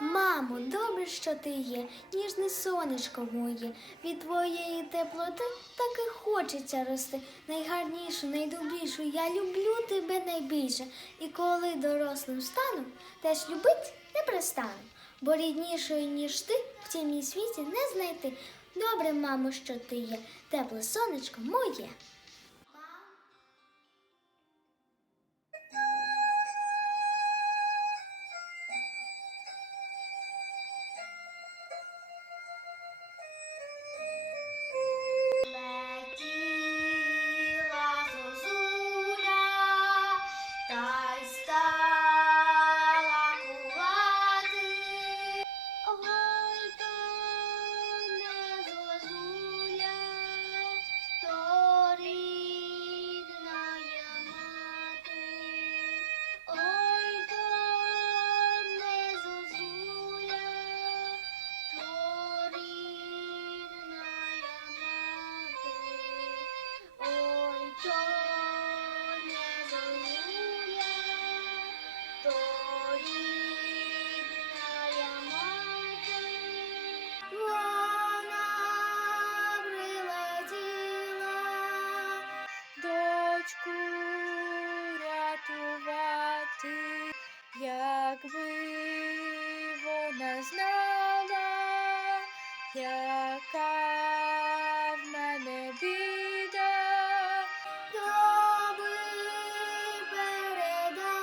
Мамо, добре, що ти є, ніжне сонечко моє. Від твоєї теплоти так і хочеться рости. Найгарнішу, найдобрішу, я люблю тебе найбільше. І коли дорослим стану, теж любить не перестану. Бо ріднішої, ніж ти, в цім світі не знайти. Добре, мамо, що ти є, тепле сонечко моє. дочку рятувати, якби вона знала, яка в мене біда, то би передала.